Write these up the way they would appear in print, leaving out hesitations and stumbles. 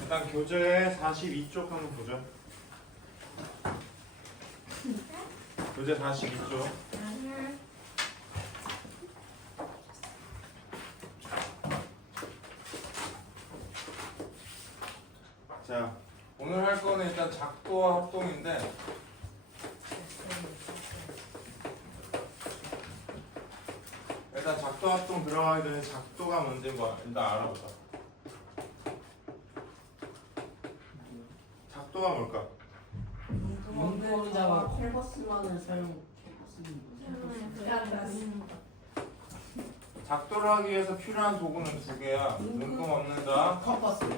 일단 교재 42쪽 한번 보죠. 교재 42쪽. 자, 오늘 할 거는 일단 작도와 합동인데 일단 작도 합동 들어가기 전에 작도가 문제인 거 일단 알아보자. 작도가 뭘까? 문자가 컬버스만을 사용했습니다. 작도를 하기 위해서 필요한 도구는 두 개야. 눈금 없는 자. 컴퍼스.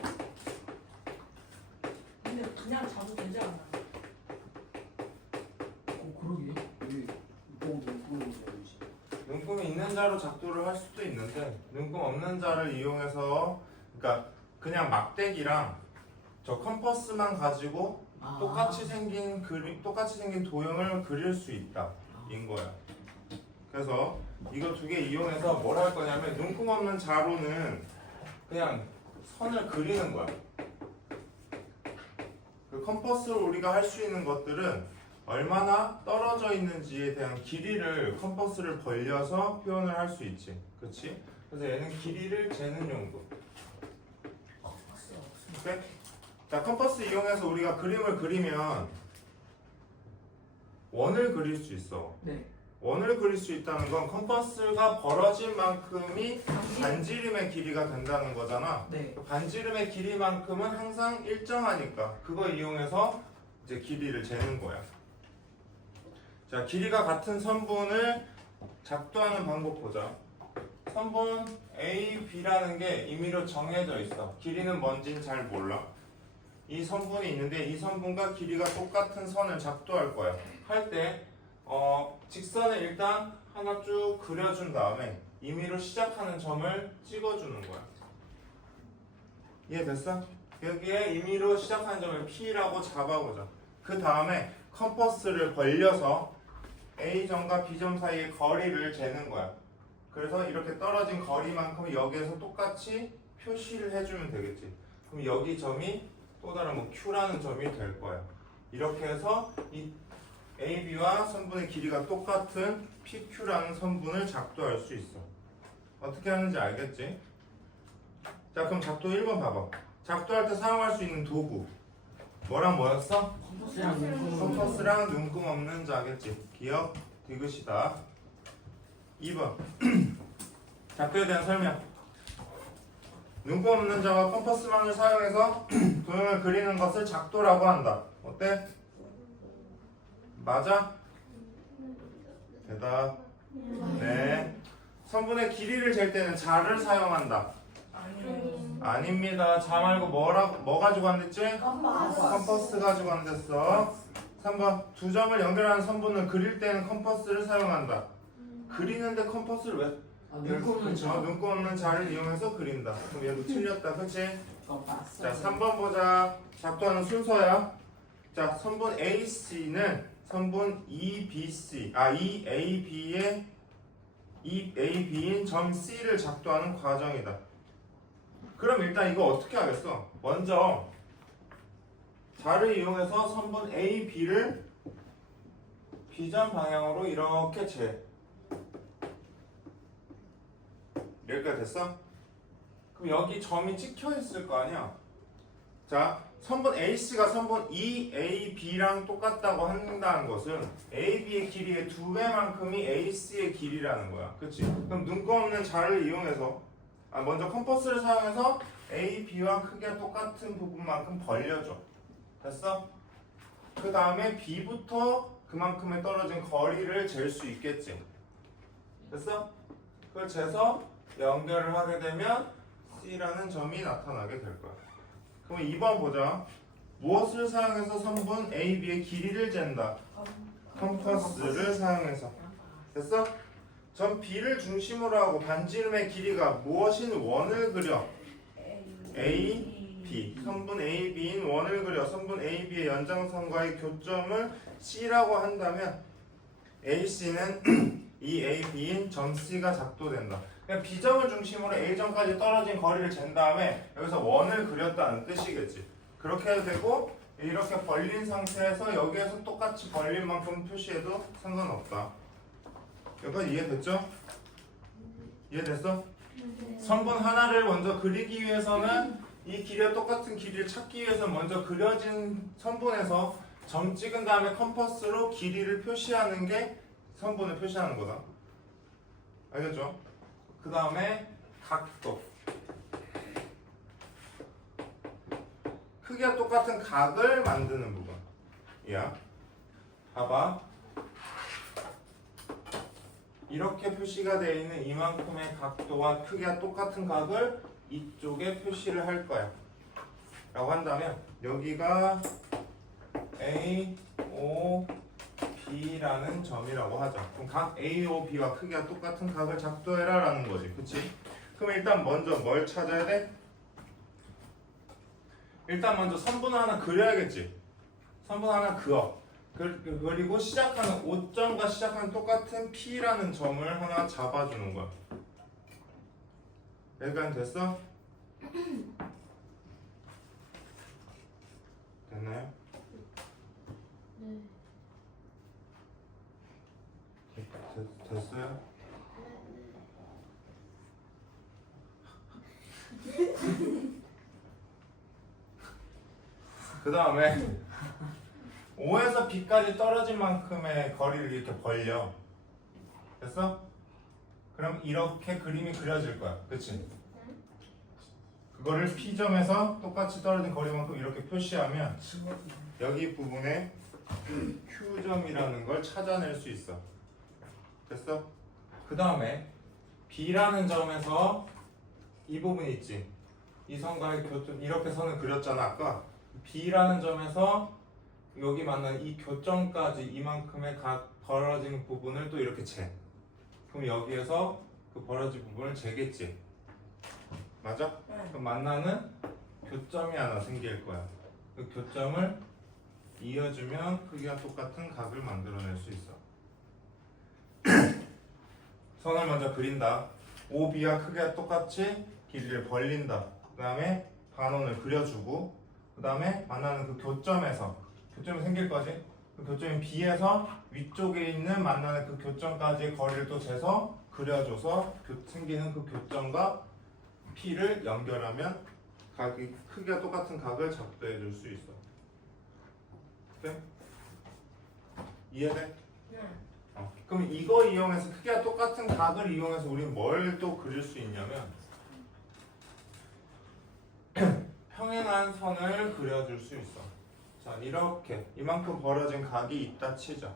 근데 그냥 자도 되지 않아? 그러게. 왜 눈금이 눈금이 있는 자로 작도를 할 수도 있는데 눈금 없는 자를 이용해서 그러니까 그냥 막대기랑 저 컴퍼스만 가지고 똑같이 생긴 도형을 그릴 수 있다 인 거야. 그래서 이거 두 개 이용해서 뭘 할 거냐면 눈금 없는 자로는 그냥 선을 그리는 거야. 그 컴퍼스로 우리가 할 수 있는 것들은 얼마나 떨어져 있는지에 대한 길이를 컴퍼스를 벌려서 표현을 할 수 있지. 그렇지? 그래서 얘는 길이를 재는 용도. 오케이? 자, 컴퍼스 이용해서 우리가 그림을 그리면 원을 그릴 수 있어. 네. 원을 그릴 수 있다는 건 컴퍼스가 벌어진 만큼이 반지름의 길이가 된다는 거잖아. 네. 반지름의 길이만큼은 항상 일정하니까 그거 이용해서 이제 길이를 재는 거야. 자, 길이가 같은 선분을 작도하는 방법 보자. 선분 A, B라는 게 임의로 정해져 있어. 길이는 뭔진 잘 몰라. 이 선분이 있는데 이 선분과 길이가 똑같은 선을 작도할 거야. 할 때 직선을 일단 하나 쭉 그려준 다음에 임의로 시작하는 점을 찍어주는 거야. 이해됐어? 여기에 임의로 시작하는 점을 P라고 잡아보자. 그 다음에 컴퍼스를 벌려서 A점과 B점 사이의 거리를 재는 거야. 그래서 이렇게 떨어진 거리만큼 여기에서 똑같이 표시를 해주면 되겠지. 그럼 여기 점이 또 다른 뭐 Q라는 점이 될 거야. 이렇게 해서 이 AB와 선분의 길이가 똑같은 PQ라는 선분을 작도할 수 있어. 어떻게 하는지 알겠지? 자, 그럼 작도 1번 봐봐. 작도할 때 사용할 수 있는 도구 뭐랑 뭐였어? 컴퍼스랑 눈금 없는 자겠지. 기억, 디귿이다. 2번 작도에 대한 설명. 눈금 없는 자와 컴퍼스만을 사용해서 도형을 그리는 것을 작도라고 한다. 어때? 맞아? 대답. 네. 선분의 길이를 잴 때는 자를 사용한다. 아닙니다. 자 말고 뭐 가지고 왔댔지? 컴퍼스 가지고 왔댔어. 3번 두 점을 연결하는 선분을 그릴 때는 컴퍼스를 사용한다. 그리는데 컴퍼스를 왜? 눈금 없는 자를 이용해서 그린다. 그럼 얘도 틀렸다. 그치? 자, 3번 보자. 작도하는 순서야. 자, 선분 AC는 선분 EBC, EAB인 점 C를 작도하는 과정이다. 그럼 일단 이거 어떻게 하겠어? 먼저 자를 이용해서 선분 AB를 B점 방향으로 이렇게 재. 여기까지 됐어? 그럼 여기 점이 찍혀 있을 거 아니야? 자, 선분 AC가 선분 EAB랑 똑같다고 한다는 것은 AB의 길이의 2배만큼이 AC의 길이라는 거야. 그치? 그럼 눈금 없는 자를 이용해서 먼저 컴퍼스를 사용해서 AB와 크기가 똑같은 부분만큼 벌려줘. 됐어? 그 다음에 B부터 그만큼의 떨어진 거리를 잴 수 있겠지. 됐어? 그걸 재서 연결을 하게 되면 C라는 점이 나타나게 될 거야. 그럼 2번 보자. 무엇을 사용해서 선분 AB의 길이를 잰다? 컴퍼스를 사용해서. 됐어? 점 B를 중심으로 하고 반지름의 길이가 무엇인 원을 그려? AB. 선분 AB인 원을 그려. 선분 AB의 연장선과의 교점을 C라고 한다면 AC는 이 AB인 점 C가 작도된다. 그냥 B점을 중심으로 A점까지 떨어진 거리를 잰 다음에 여기서 원을 그렸다는 뜻이겠지. 그렇게 해도 되고 이렇게 벌린 상태에서 여기에서 똑같이 벌린 만큼 표시해도 상관없다. 여기까지 이해됐죠? 이해됐어? 선분 하나를 먼저 그리기 위해서는 이 길이와 똑같은 길이를 찾기 위해서 먼저 그려진 선분에서 점 찍은 다음에 컴퍼스로 길이를 표시하는 게 선분을 표시하는 거다. 알겠죠? 그 다음에 각도. 크기가 똑같은 각을 만드는 부분. 야, 봐봐. 이렇게 표시가 되어 있는 이만큼의 각도와 크기가 똑같은 각을 이쪽에 표시를 할 거야. 라고 한다면 여기가 A, O, B라는 점이라고 하죠. 그럼 각 A, O, B와 크기가 똑같은 각을 작도해라 라는 거지. 그치? 그럼 일단 먼저 뭘 찾아야 돼? 일단 먼저 선분 하나 그려야겠지. 선분 하나 그어. 그리고 시작하는 O점과 시작하는 똑같은 P라는 점을 하나 잡아주는 거야. 여기까지 됐어? 됐나요? 네. 됐어요? 그 다음에 O에서 B까지 떨어진 만큼의 거리를 이렇게 벌려. 됐어? 그럼 이렇게 그림이 그려질 거야. 그치? 그거를 P점에서 똑같이 떨어진 거리만큼 이렇게 표시하면 여기 부분에 Q점이라는 걸 찾아낼 수 있어. 됐어? 그 다음에 B라는 점에서 이 부분 있지? 이 선과의 교점, 이렇게 선을 그렸잖아 아까. B라는 점에서 여기 만난 이 교점까지 이만큼의 각 벌어진 부분을 또 이렇게 재. 그럼 여기에서 그 벌어진 부분을 재겠지? 맞아? 그럼 만나는 교점이 하나 생길 거야. 그 교점을 이어주면 크기가 똑같은 각을 만들어낼 수 있어. 선을 먼저 그린다. OB와 크기가 똑같이 길이를 벌린다. 그 다음에 반원을 그려주고 그 다음에 만나는 그 교점에서 교점이 생길 거지? 그 교점인 B에서 위쪽에 있는 만나는 그 교점까지의 거리를 또 재서 그려줘서 생기는 그 교점과 P를 연결하면 각이 크기가 똑같은 각을 작도해 줄 수 있어. 오케이? 이해돼? 네. 그럼 이거 이용해서 크기가 똑같은 각을 이용해서 우리는 뭘 또 그릴 수 있냐면 평행한 선을 그려줄 수 있어. 자, 이렇게 이만큼 벌어진 각이 있다 치자.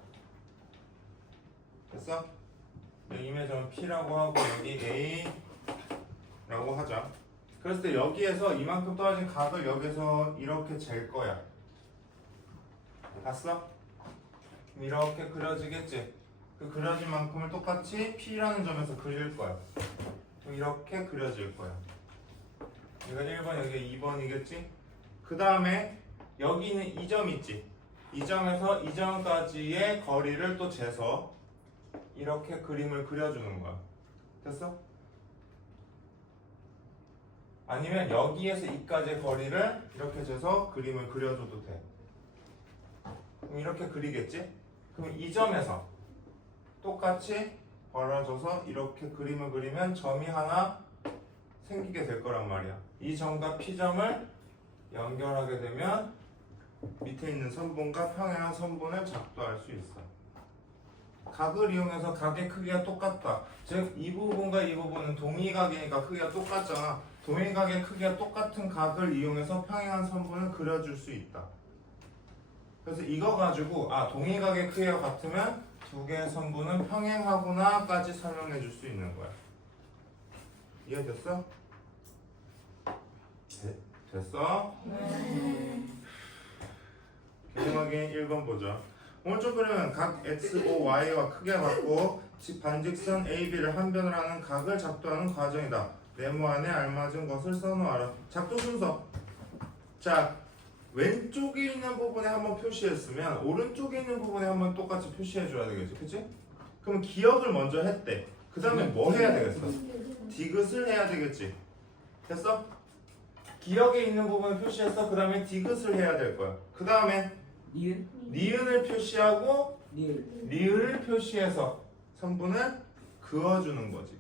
됐어? 임의 점 P라고 하고 여기 A라고 하자. 그랬을 때 여기에서 이만큼 떨어진 각을 여기서 이렇게 잴 거야. 봤어? 그럼 이렇게 그려지겠지? 그 그려진 만큼을 똑같이 P라는 점에서 그릴 거야. 그럼 이렇게 그려질 거야. 여기가 1번, 여기가 2번이겠지? 그 다음에 여기 있는 이 점 있지? 이 점에서 이 점까지의 거리를 또 재서 이렇게 그림을 그려주는 거야. 됐어? 아니면 여기에서 이까지의 거리를 이렇게 재서 그림을 그려줘도 돼. 그럼 이렇게 그리겠지? 그럼 이 점에서 똑같이 벌어져서 이렇게 그림을 그리면 점이 하나 생기게 될 거란 말이야. 이 점과 P점을 연결하게 되면 밑에 있는 선분과 평행한 선분을 작도할 수 있어. 각을 이용해서 각의 크기가 똑같다. 즉 이 부분과 이 부분은 동의각이니까 크기가 똑같잖아. 동의각의 크기가 똑같은 각을 이용해서 평행한 선분을 그려줄 수 있다. 그래서 이거 가지고 동의각의 크기가 같으면 두 개의 선분은 평행하구나까지 설명해 줄 수 있는 거야. 이해됐어? 됐어? 네. 개념 확인 1번 보자. 오른쪽 그림은 각 XOY와 크기가 같고 반직선 AB를 한 변을 하는 각을 작도하는 과정이다. 네모 안에 알맞은 것을 써놓아라. 작도 순서. 자, 왼쪽에 있는 부분에 한번 표시했으면 오른쪽에 있는 부분에 한번 똑같이 표시해줘야 되겠지, 그치? 그럼 기억을 먼저 했대. 그 다음에 뭐 해야 되겠어? 디귿을 해야 되겠지. 됐어? 기역에 있는 부분을 표시했어. 그 다음에 디귿을 해야 될 거야. 그 다음에 니은? 니은을 표시하고 니은. 리을을 표시해서 선분을 그어주는 거지.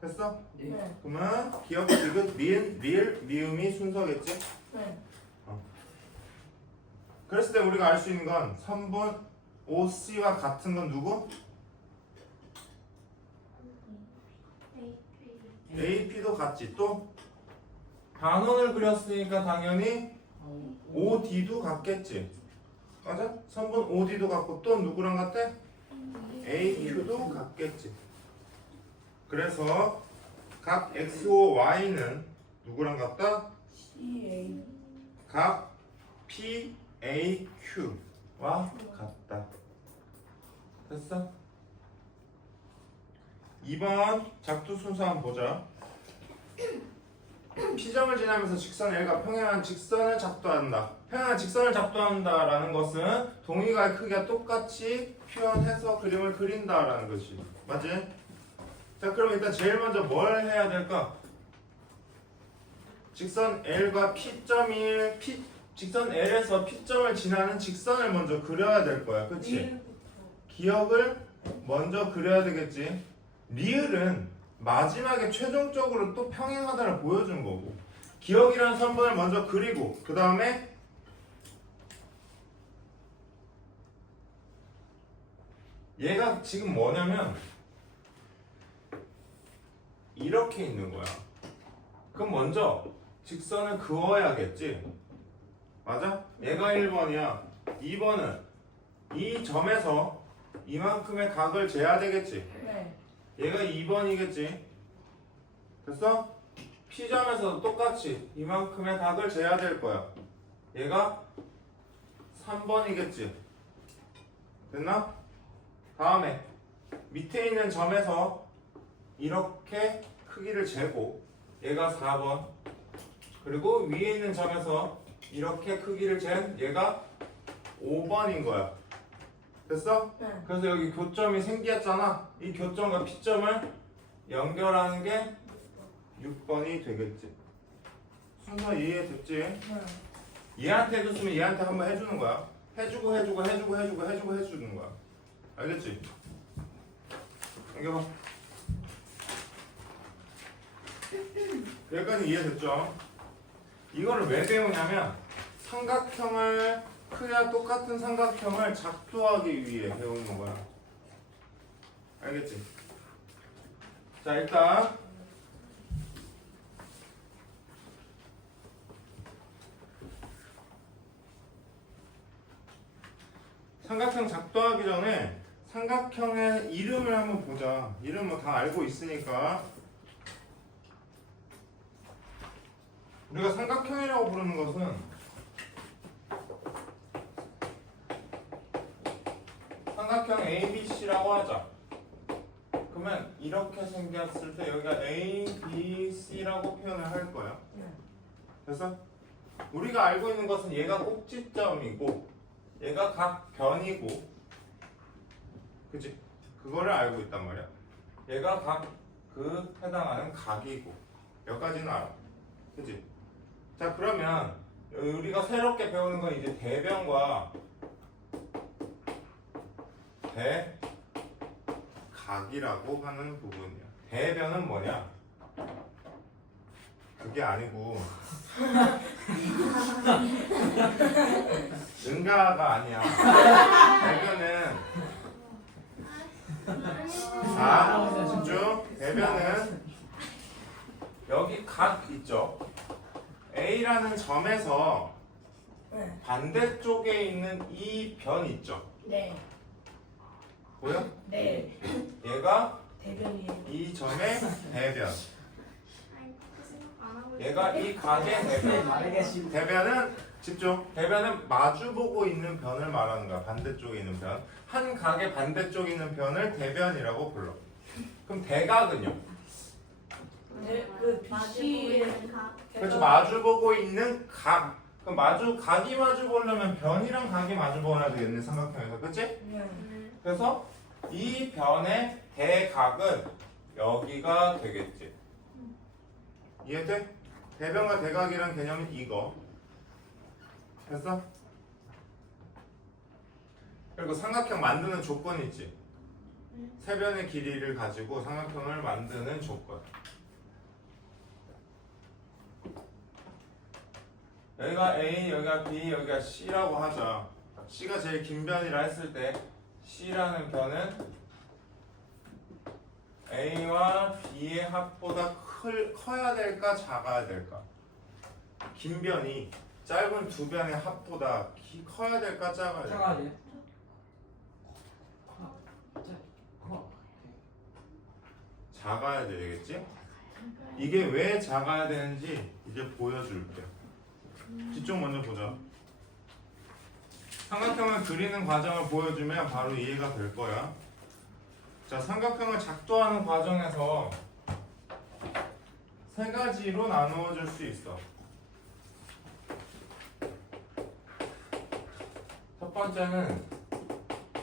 됐어? 네. 네. 그러면 기역, 디귿, 니은, 리을, 미음이 순서겠지? 네. 그랬을 때 우리가 알 수 있는 건 선분 OC와 같은 건 누구? AP도 같지. 또 반원을 그렸으니까 당연히 OD도 같겠지. 맞아? 선분 OD도 같고 또 누구랑 같아? AQ도 같겠지. 그래서 각 XO Y는 누구랑 같다? CA. 각 PAQ와 같다. 됐어? 2번 작두 순서 한번 보자. P점을 지나면서 직선 L과 평행한 직선을 작두한다. 평행한 직선을 작두한다라는 것은 동의가의 크기가 똑같이 표현해서 그림을 그린다라는 것이 맞지? 자, 그럼 일단 제일 먼저 뭘 해야 될까? 직선 L과 P점이 직선 L에서 P점을 지나는 직선을 먼저 그려야 될 거야. 그치? 리을부터. 기역을 먼저 그려야 되겠지. 리을은 마지막에 최종적으로 또 평행하다를 보여준 거고, 기역이라는 선분을 먼저 그리고 그 다음에 얘가 지금 뭐냐면 이렇게 있는 거야. 그럼 먼저 직선을 그어야겠지. 맞아? 얘가 1번이야. 2번은 이 점에서 이만큼의 각을 재야 되겠지. 네. 얘가 2번이겠지. 됐어? P점에서도 똑같이 이만큼의 각을 재야 될 거야. 얘가 3번이겠지. 됐나? 다음에 밑에 있는 점에서 이렇게 크기를 재고 얘가 4번, 그리고 위에 있는 점에서 이렇게 크기를 잰 얘가 5번인 거야. 됐어? 네. 그래서 여기 교점이 생겼잖아. 이 교점과 P점을 연결하는 게 6번이 되겠지. 순서 이해됐지? 네. 얘한테 해줬으면 얘한테 한번 해주는 거야. 해주고 해주는 거야. 알겠지? 넘겨봐. 여기까지 이해됐죠? 이거를 왜 배우냐면 삼각형을 크기가 똑같은 삼각형을 작두하기 위해 배우는 거야. 알겠지? 자, 일단 삼각형 작두하기 전에 삼각형의 이름을 한번 보자. 이름 뭐 다 알고 있으니까. 우리가 삼각형이라고 부르는 것은 삼각형 ABC라고 하자. 그러면 이렇게 생겼을 때 여기가 ABC라고 표현을 할 거야. 네. 됐어? 우리가 알고 있는 것은 얘가 꼭지점이고 얘가 각 변이고, 그치? 그거를 알고 있단 말이야. 얘가 각 그 해당하는 각이고, 여기까지는 알아. 그치? 자, 그러면 우리가 새롭게 배우는 건 이제 대변과 대각이라고 하는 부분이야. 대변은 뭐냐? 그게 아니고 응가가 아니야. 대변은 집중. 대변은 여기 각 있죠. A라는 점에서 네. 반대쪽에 있는 이 변 있죠. 네. 보여? 네. 얘가 대변이에요. 이 점의 대변. 얘가 이 각의 대변. 대변은 집중. 대변은 마주보고 있는 변을 말하는 거야. 반대쪽에 있는 변. 한 각의 반대쪽에 있는 변을 대변이라고 불러. 그럼 대각은요? 네. 그 BC의 그렇죠. 마주보고 있는 각. 그럼 각이 마주보려면 변이랑 각이 마주보아야 되겠네, 삼각형에서. 그치? 네. 그래서 이 변의 대각은 여기가 되겠지. 이해돼? 대변과 대각이란 개념은 이거. 됐어? 그리고 삼각형 만드는 조건이 있지. 세 변의 길이를 가지고 삼각형을 만드는 조건. 여기가 A, 여기가 B, 여기가 C라고 하자. C가 제일 긴 변이라 했을 때 C라는 변은 A와 B의 합보다 커야 될까 작아야 될까? 긴 변이 짧은 두 변의 합보다 커야 될까 작아야 될까? 차가야 돼. 커. 작아야 되겠지? 이게 왜 작아야 되는지 이제 보여줄게. 뒤쪽 먼저 보자. 삼각형을 그리는 과정을 보여주면 바로 이해가 될 거야. 자, 삼각형을 작도하는 과정에서 세 가지로 나누어질 수 있어. 첫 번째는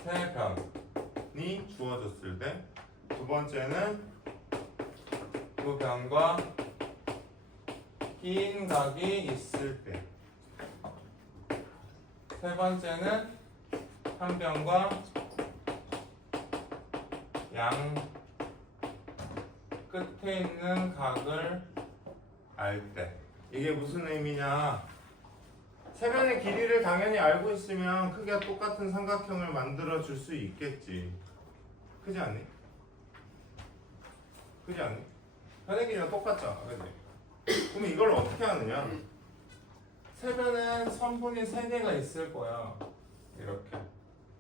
세 변이 주어졌을 때, 두 번째는 두 변과 낀 각이 있을 때, 세 번째는 한 변과 양 끝에 있는 각을 알 때. 이게 무슨 의미냐? 세 변의 길이를 당연히 알고 있으면 크기가 똑같은 삼각형을 만들어 줄 수 있겠지. 그지 않니? 그지 않니? 변의 길이가 똑같잖아, 그지? 그럼 이걸 어떻게 하느냐? 세 변은 선분이 3개가 있을 거야. 이렇게.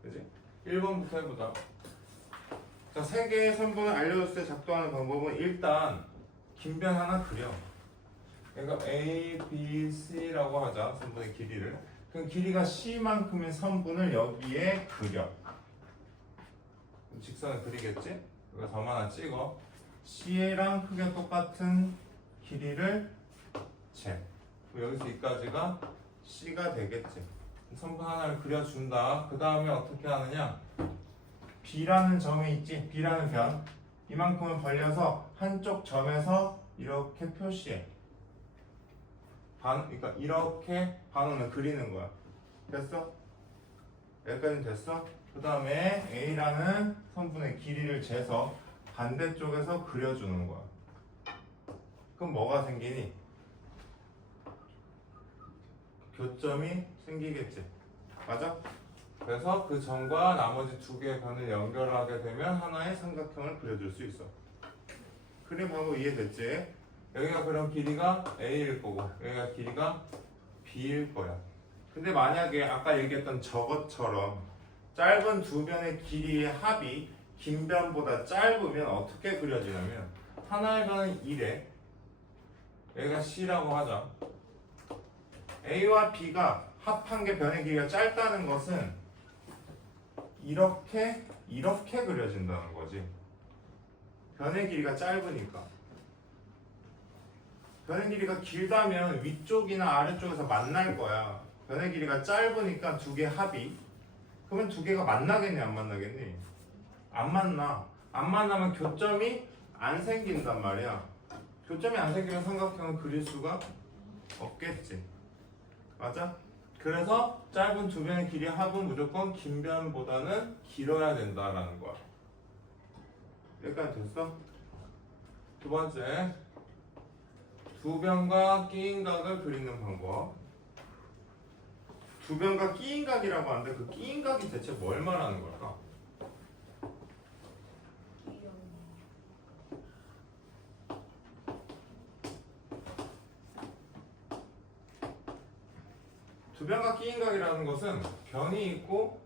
그지? 1번부터 해보자. 자, 3개의 선분을 알려줬을 때 작동하는 방법은 일단 긴 변 하나 그려. 그러니까 A, B, C라고 하자. 선분의 길이를. 그럼 길이가 C만큼의 선분을 여기에 그려. 그럼 직선을 그리겠지? 그래서 점 하나 찍어. C랑 크게 똑같은 길이를 재. 여기서 여기까지가 C가 되겠지. 선분 하나를 그려준다. 그 다음에 어떻게 하느냐? B라는 점이 있지. B라는 변. 이만큼을 벌려서 한쪽 점에서 이렇게 표시해. 그러니까 이렇게 반원을 그리는 거야. 됐어? 여기까지는 됐어? 그 다음에 A라는 선분의 길이를 재서 반대쪽에서 그려주는 거야. 그럼 뭐가 생기니? 교점이 생기겠지. 맞아? 그래서 그 점과 나머지 두 개의 변을 연결하게 되면 하나의 삼각형을 그려줄 수 있어. 그림 방법 이해됐지? 여기가 그럼 길이가 A일 거고 여기가 길이가 B일 거야. 근데 만약에 아까 얘기했던 저것처럼 짧은 두 변의 길이의 합이 긴 변보다 짧으면 어떻게 그려지냐면 하나의 변은 1에 여기가 C라고 하자. A와 B가 합한 게 변의 길이가 짧다는 것은 이렇게 그려진다는 거지. 변의 길이가 짧으니까. 변의 길이가 길다면 위쪽이나 아래쪽에서 만날 거야. 변의 길이가 짧으니까 두 개 합이. 그러면 두 개가 만나겠니 안 만나겠니? 안 만나. 안 만나면 교점이 안 생긴단 말이야. 교점이 안 생기면 삼각형을 그릴 수가 없겠지. 맞아? 그래서 짧은 두 변의 길이의 합은 무조건 긴 변보다는 길어야 된다라는 거야. 여기까지 됐어? 두 번째, 두 변과 끼인 각을 그리는 방법. 두 변과 끼인 각이라고 하는데 그 끼인 각이 대체 뭘 말하는 걸까? 두 변과 끼인 각이라는 것은 변이 있고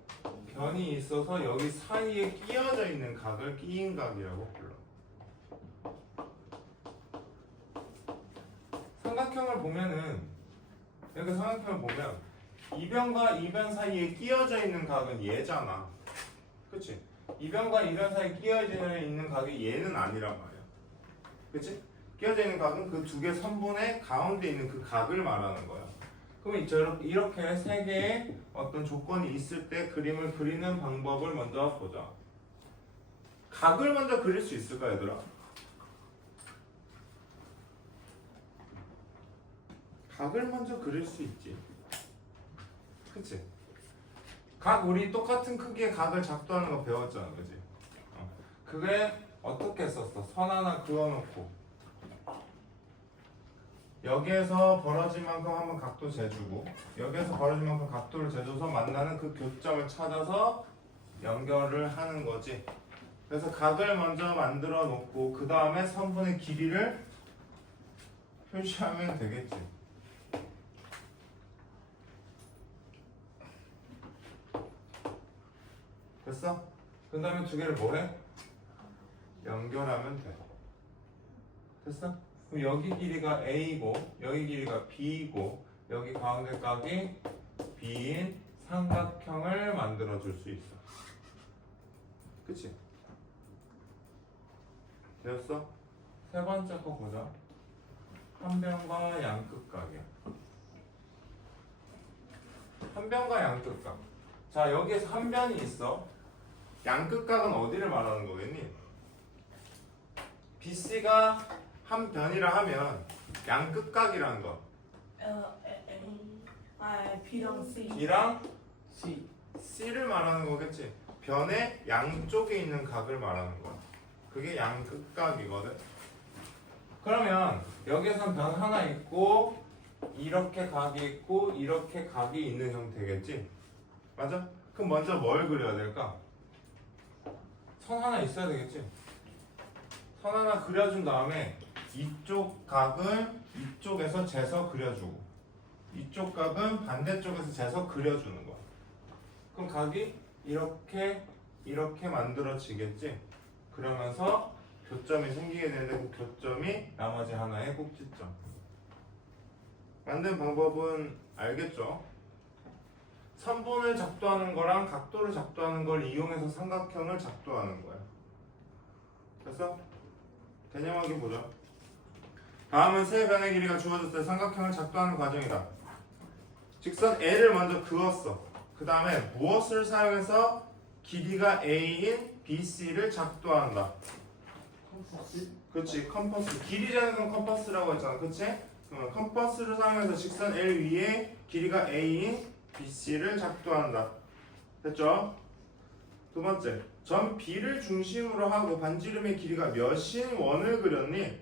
변이 있어서 여기 사이에 끼어져 있는 각을 끼인 각이라고 불러. 삼각형을 보면은 여기 삼각형을 보면 이 변과 이 변 사이에 끼어져 있는 각은 얘잖아. 그치? 이 변과 이 변 사이에 끼어져 있는 각이 얘는 아니란 말이야. 그치? 끼어져 있는 각은 그 두 개 선분의 가운데 있는 그 각을 말하는 거야. 그럼 이렇게 세 개의 어떤 조건이 있을 때 그림을 그리는 방법을 먼저 보자. 각을 먼저 그릴 수 있을까 얘들아? 각을 먼저 그릴 수 있지. 그치? 각 우리 똑같은 크기의 각을 작도하는 거 배웠잖아, 그치? 그게 어떻게 썼어? 선 하나 그어놓고 여기에서 벌어진 만큼 한번 각도 재주고 여기에서 벌어진 만큼 각도를 재줘서 만나는 그 교점을 찾아서 연결을 하는 거지. 그래서 각을 먼저 만들어 놓고 그 다음에 선분의 길이를 표시하면 되겠지. 됐어? 그 다음에 두 개를 뭐해? 연결하면 돼. 됐어? 그럼 여기 길이가 A고 여기 길이가 B고 여기 가운데 각이 B인 삼각형을 만들어 줄 수 있어. 그치? 되었어? 세 번째 거 보자. 한 변과 양끝각이야. 한 변과 양끝각. 자, 여기에서 한 변이 있어. 양끝각은 어디를 말하는 거겠니? BC가 한 변이라 하면 양끝각이라는 거. B랑 C. B랑 C. C를 말하는 거겠지. 변의 양쪽에 있는 각을 말하는 거야. 그게 양끝각이거든. 그러면 여기에선 변 하나 있고 이렇게 각이 있고 이렇게 각이 있는 형태겠지? 맞아? 그럼 먼저 뭘 그려야 될까? 선 하나 있어야 되겠지? 선 하나 그려준 다음에 이쪽 각을 이쪽에서 재서 그려주고 이쪽 각은 반대쪽에서 재서 그려주는 거야. 그럼 각이 이렇게 만들어지겠지? 그러면서 교점이 생기게 되는데 그 교점이 나머지 하나의 꼭지점. 만든 방법은 알겠죠? 선분을 작도하는 거랑 각도를 작도하는 걸 이용해서 삼각형을 작도하는 거야. 됐어? 개념 확인 보자. 다음은 세 변의 길이가 주어졌을 때 삼각형을 작도하는 과정이다. 직선 L을 먼저 그었어. 그 다음에 무엇을 사용해서 길이가 A인 BC를 작도한다. 컴퍼스? 그렇지, 컴퍼스. 길이 재는 건 컴퍼스라고 했잖아, 그렇지? 컴퍼스를 사용해서 직선 L 위에 길이가 A인 BC를 작도한다. 됐죠? 두 번째, 점 B를 중심으로 하고 반지름의 길이가 몇인 원을 그렸니?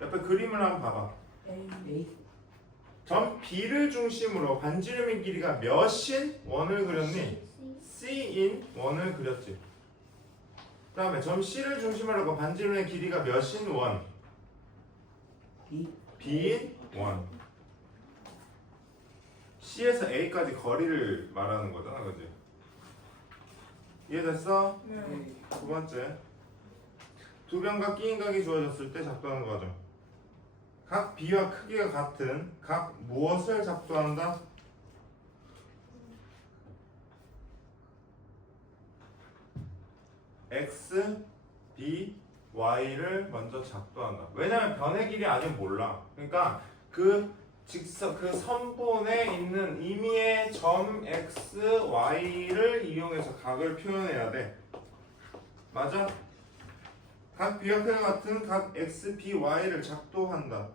옆에 그림을 한번 봐봐. A. 점 B를 중심으로 반지름의 길이가 몇인 원을 그렸니? C인 원을 그렸지. 그 다음에 점 C를 중심으로 하고 반지름의 길이가 몇인 원? B. B인 원. C에서 A까지 거리를 말하는 거잖아, 그지? 이해됐어? 네. 두 번째, 두 변과 끼인 각이 주어졌을 때 작도하는 과정. 각 B와 크기가 같은 각 무엇을 작도한다? X, B, Y를 먼저 작도한다. 왜냐면 변의 길이 아직 몰라. 그러니까 그 선분에 있는 임의의 점 X, Y를 이용해서 각을 표현해야 돼. 맞아? 각 B와 크기가 같은 각 X, B, Y를 작도한다.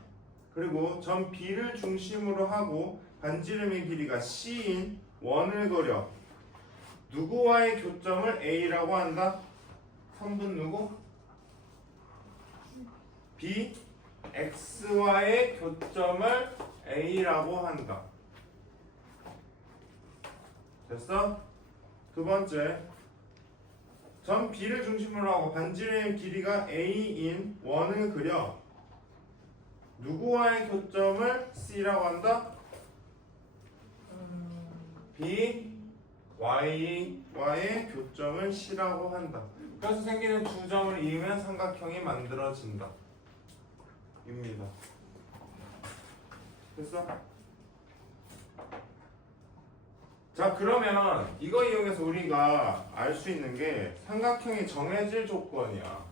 그리고 점 B를 중심으로 하고 반지름의 길이가 C인 원을 그려. 누구와의 교점을 A라고 한다? 선분 누구? B, X와의 교점을 A라고 한다. 됐어? 두 번째, 점 B를 중심으로 하고 반지름의 길이가 A인 원을 그려. 누구와의 교점을 C라고 한다? B, Y와의 교점을 C라고 한다. 그래서 생기는 두 점을 이으면 삼각형이 만들어진다. 입니다. 됐어? 자, 그러면 이거 이용해서 우리가 알 수 있는 게 삼각형이 정해질 조건이야.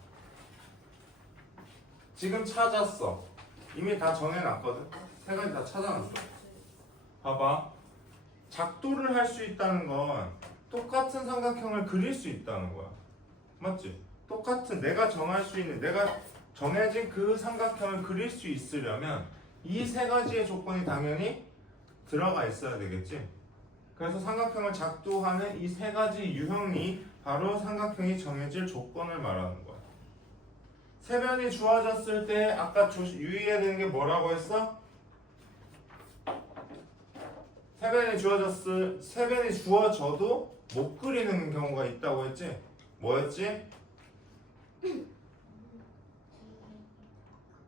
지금 찾았어. 이미 다 정해놨거든. 세 가지 다 찾아놨어. 봐봐. 작도를 할 수 있다는 건 똑같은 삼각형을 그릴 수 있다는 거야. 맞지? 똑같은 내가 정할 수 있는 내가 정해진 그 삼각형을 그릴 수 있으려면 이 세 가지의 조건이 당연히 들어가 있어야 되겠지. 그래서 삼각형을 작동하는 이 세 가지 유형이 바로 삼각형이 정해질 조건을 말하는 거야. 세변이 주어졌을 때 아까 유의해야 되는 게 뭐라고 했어? 세변이 주어져도 못 그리는 경우가 있다고 했지? 뭐였지?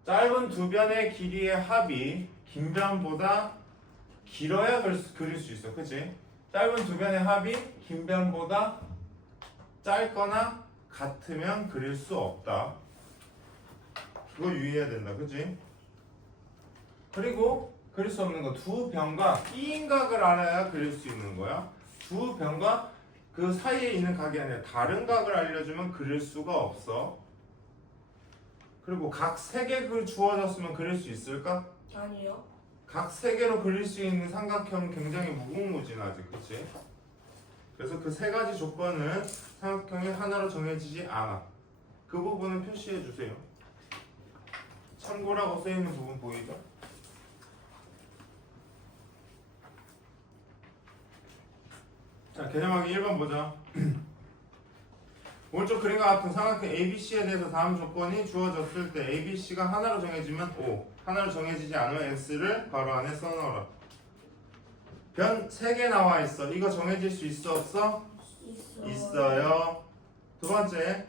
짧은 두 변의 길이의 합이 긴 변보다 길어야 그릴 수 있어. 그치? 짧은 두 변의 합이 긴 변보다 짧거나 같으면 그릴 수 없다. 그거 유의해야 된다. 그치? 그리고 그릴 수 없는 거 두 변과 끼인 각을 알아야 그릴 수 있는 거야. 두 변과 그 사이에 있는 각이 아니라 다른 각을 알려주면 그릴 수가 없어. 그리고 각 세 개 주어졌으면 그릴 수 있을까? 아니요. 각 세 개로 그릴 수 있는 삼각형은 굉장히 무궁무진하지, 그치? 그래서 그 세 가지 조건은 삼각형이 하나로 정해지지 않아. 그 부분은 표시해 주세요. 참고라고 쓰여있는 부분 보이죠? 자, 개념하기 1번 보자. 오른쪽 그림과 같은 삼각형 ABC에 대해서 다음 조건이 주어졌을 때 ABC가 하나로 정해지면 O, 하나로 정해지지 않으면 X를 괄호 안에 써넣어라. 변 3개 나와 있어. 이거 정해질 수 있어 없어? 있어요. 두 번째,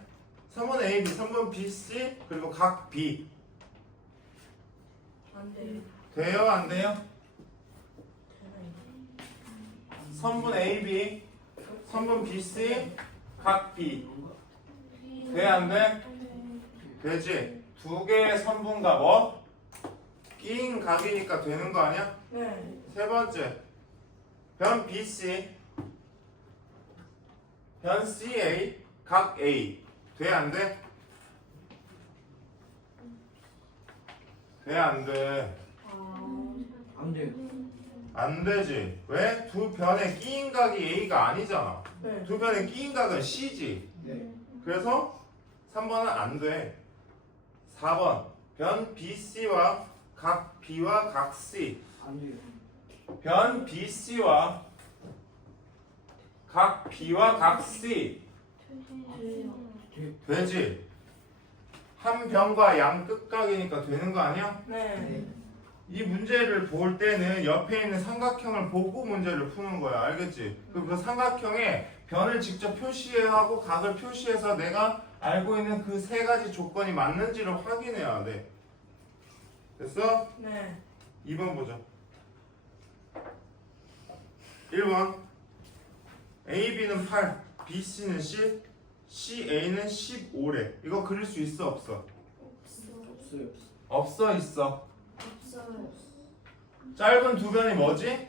선분 AB, 선분 BC, 그리고 각 B. 안 돼요. 돼요? 안 돼요? 선분 AB, 선분 BC, 각 B. 돼? 안 돼? 되지? 두 개의 선분과 뭐? 끼인 각이니까 되는 거 아니야? 네. 세 번째, 변 BC, 변 CA, 각 A. 돼? 안 돼? 돼? 안 돼? 안 돼요. 안 되지. 왜? 두 변의 끼인 각이 A가 아니잖아. 네. 두 변의 끼인 각은 C지. 네. 그래서 3번은 안 돼. 4번, 변 BC와 각 B와 각 C. 안 돼요. 변 BC와 각 B와 각 C. 되지? 한 변과 양 끝각이니까 되는 거 아니야? 네. 이 문제를 볼 때는 옆에 있는 삼각형을 보고 문제를 푸는 거야. 알겠지? 그 삼각형에 변을 직접 표시하고 각을 표시해서 내가 알고 있는 그 세 가지 조건이 맞는지를 확인해야 돼. 됐어? 네. 2번 보자. 1번, AB는 8, BC는 10, CA는 15래. 이거 그릴 수 있어 없어? 없어요. 없어 있어. 짧은 두 변이 뭐지?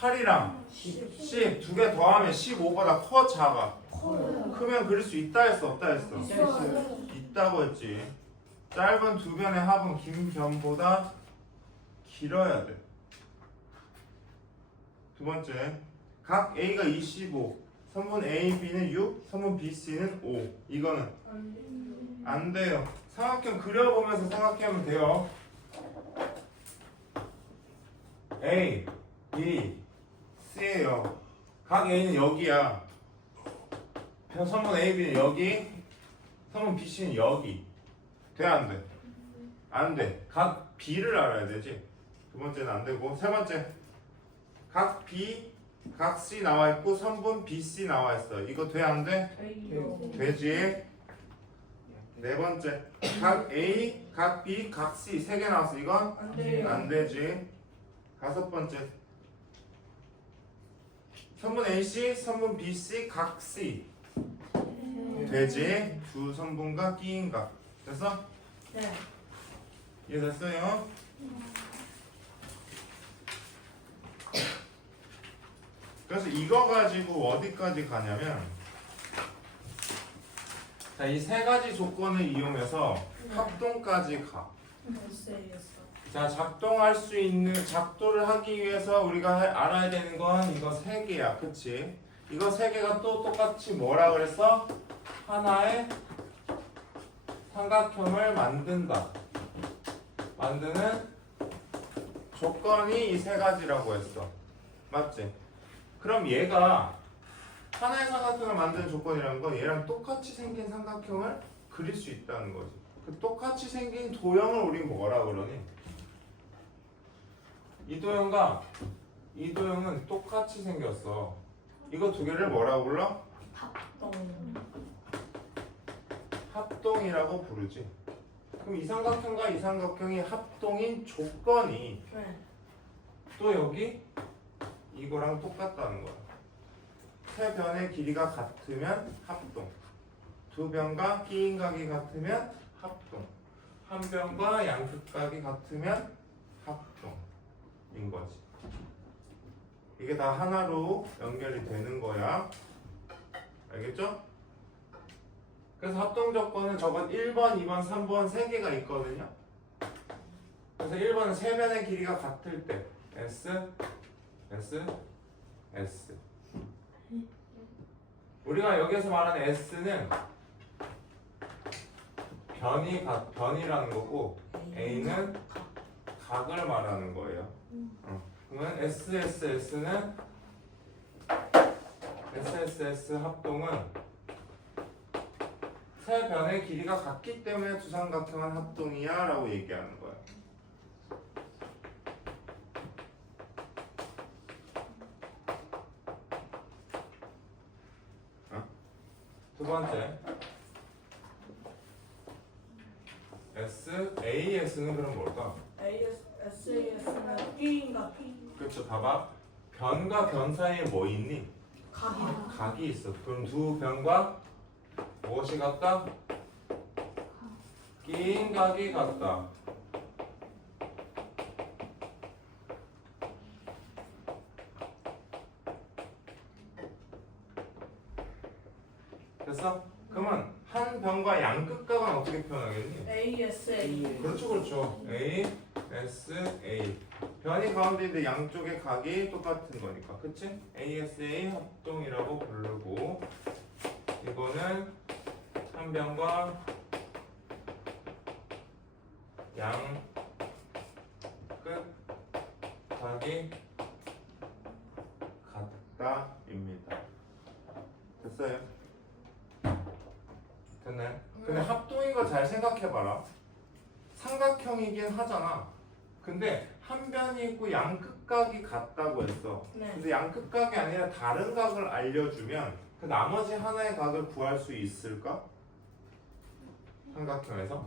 8이랑 10 두 개 더하면 15보다 커 작아? 크면 그릴 수 있다 했어 없다 했어? 있다고 했지. 짧은 두 변의 합은 긴 변보다 길어야 돼. 두 번째, 각 A가 25, 선분 AB는 6, 선분 BC는 5. 이거는 안 돼요. 삼각형 그려보면서 생각하면 돼요. A, B, C예요. 각 A는 여기야. 선분 AB는 여기, 선분 BC는 여기. 돼? 안 돼? 안 돼. 각 B를 알아야 되지. 두 번째는 안 되고. 세 번째, 각 B, 각 C 나와 있고 선분 BC 나와 있어. 이거 돼? 안 돼? 돼요. 되지. 네 번째, 각 A, 각 B, 각 C 세 개 나왔어. 이건 안 돼요. 안 되지. 다섯 번째, 선분 AC, 선분 BC, 각 C 되지. 두 선분과 끼인 각. 됐어? 네. 이해됐어요? 그래서 이거 가지고 어디까지 가냐면, 자, 이 세 가지 조건을 이용해서 합동까지 가. 됐어요. 자, 작동할 수 있는, 작도를 하기 위해서 우리가 알아야 되는 건 이거 세 개야. 그치? 이거 세 개가 또 똑같이 뭐라 그랬어? 하나의 삼각형을 만든다. 만드는 조건이 이 세 가지라고 했어. 맞지? 그럼 얘가 하나의 삼각형을 만드는 조건이라는 건 얘랑 똑같이 생긴 삼각형을 그릴 수 있다는 거지. 그 똑같이 생긴 도형을 우린 뭐라 그러니? 이 도형과 이 도형은 똑같이 생겼어. 이거 두 개를 뭐라고 불러? 합동. 합동이라고 부르지. 그럼 이 삼각형과 이 삼각형이 합동인 조건이 네. 또 여기 이거랑 똑같다는 거야. 세 변의 길이가 같으면 합동. 두 변과 끼인각이 같으면 합동. 한 변과 양극각이 같으면 합동인 거지. 이게 다 하나로 연결이 되는 거야. 알겠죠? 그래서 합동 조건은 저건 1번, 2번, 3번 세 개가 있거든요. 그래서 1번은 세 변의 길이가 같을 때 S, S, S. 우리가 여기서 말하는 S는 변이라는 거고 A는 각을 말하는 거예요. 그러면 SSS는 SSS 합동은 세 변의 길이가 같기 때문에 두 삼각형은 합동이야 라고 얘기하는 거야. 두 번째 SAS는 그럼 뭘까? SAS는 B인가 P? 그렇죠. 봐봐. 변과 변 사이에 뭐 있니? 각이요. 각이 있어. 그럼 두 변과 무엇이 같다? 끼인 각이 같다. 됐어? 그러면 한 변과 양끝각은 어떻게 표현하겠니? ASA. 그렇죠, 그렇죠. A, S, A. 변이 가운데 있는데 양쪽의 각이 똑같은 거니까, 그치? ASA 합동이라고 부르고, 이거는 한 변과 양 끝 각이 같다입니다. 됐어요? 됐네. 근데 합동인 거 잘 생각해봐라. 삼각형이긴 하잖아. 근데 한 변이 있고 양끝각이 같다고 했어. 네. 근데 양끝각이 아니라 다른 각을 알려주면 그 나머지 하나의 각을 구할 수 있을까? 삼각형에서?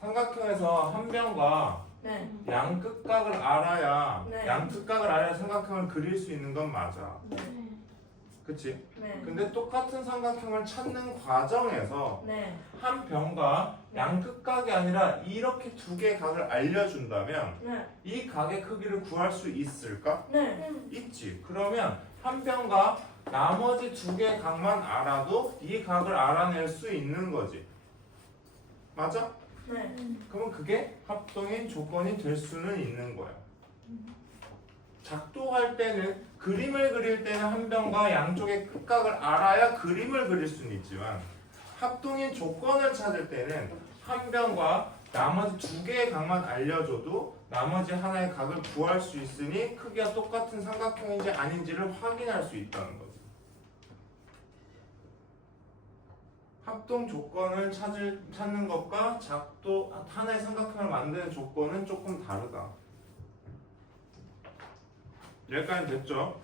삼각형에서 한 변과 네. 양끝각을 알아야 네. 양끝각을 알아야 삼각형을 그릴 수 있는 건 맞아. 네. 그치? 네. 근데 똑같은 삼각형을 찾는 과정에서 네. 한 변과 양끝각이 아니라 이렇게 두 개의 각을 알려준다면 네. 이 각의 크기를 구할 수 있을까? 네. 있지. 그러면 한 변과 나머지 두 개의 각만 알아도 이 각을 알아낼 수 있는 거지. 맞아? 네. 그러면 그게 합동인 조건이 될 수는 있는 거야. 작동할 때는 그림을 그릴 때는 한 변과 양쪽의 끝각을 알아야 그림을 그릴 수는 있지만 합동인 조건을 찾을 때는 한 변과 나머지 두 개의 각만 알려줘도 나머지 하나의 각을 구할 수 있으니 크기가 똑같은 삼각형인지 아닌지를 확인할 수 있다는 거지. 합동 조건을 찾는 것과 하나의 삼각형을 만드는 조건은 조금 다르다. 여기까지 됐죠?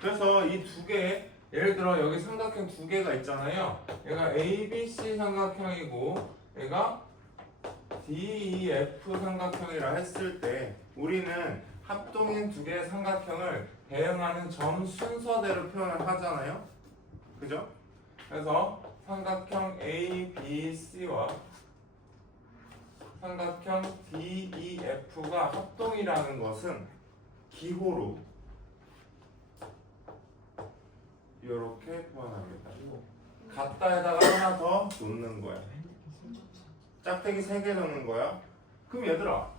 그래서 이 두 개, 예를 들어 여기 삼각형 두 개가 있잖아요. 얘가 ABC 삼각형이고 얘가 DEF 삼각형이라 했을 때 우리는 합동인 두 개의 삼각형을 대응하는 점 순서대로 표현을 하잖아요. 그죠? 그래서 삼각형 ABC와 삼각형 DEF가 합동이라는 것은 기호로 이렇게 표현합니다. 같다에다가 하나 더 놓는 거야. 짝대기 3개 넣는 거야. 그럼 얘들아,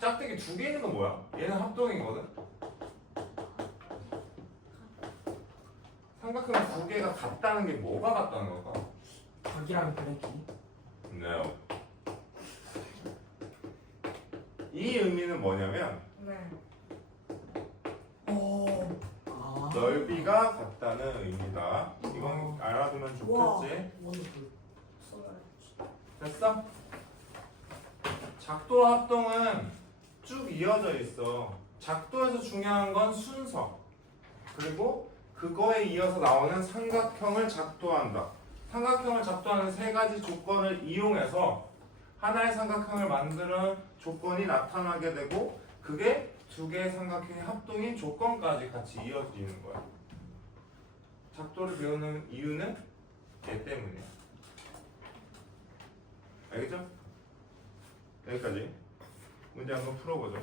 짝대기 2개 있는 건 뭐야? 얘는 합동이거든. 삼각형 2개가 같다는 게 뭐가 같다는 걸까? 각이랑 그래기. No. 이 의미는 뭐냐면 네. 오. 아. 넓이가 같다는 의미다. 이건 알아두면 우와. 좋겠지? 원더풀. 됐어? 작도와 합동은 쭉 이어져 있어. 작도에서 중요한 건 순서. 그리고 그거에 이어서 나오는 삼각형을 작도한다. 삼각형을 작도하는 세 가지 조건을 이용해서 하나의 삼각형을 만드는 조건이 나타나게 되고 그게 두 개의 삼각형의 합동인 조건까지 같이 이어지는 거야. 작도를 배우는 이유는 얘 때문이야. 알겠죠? 여기까지. 문제 한번 풀어보죠.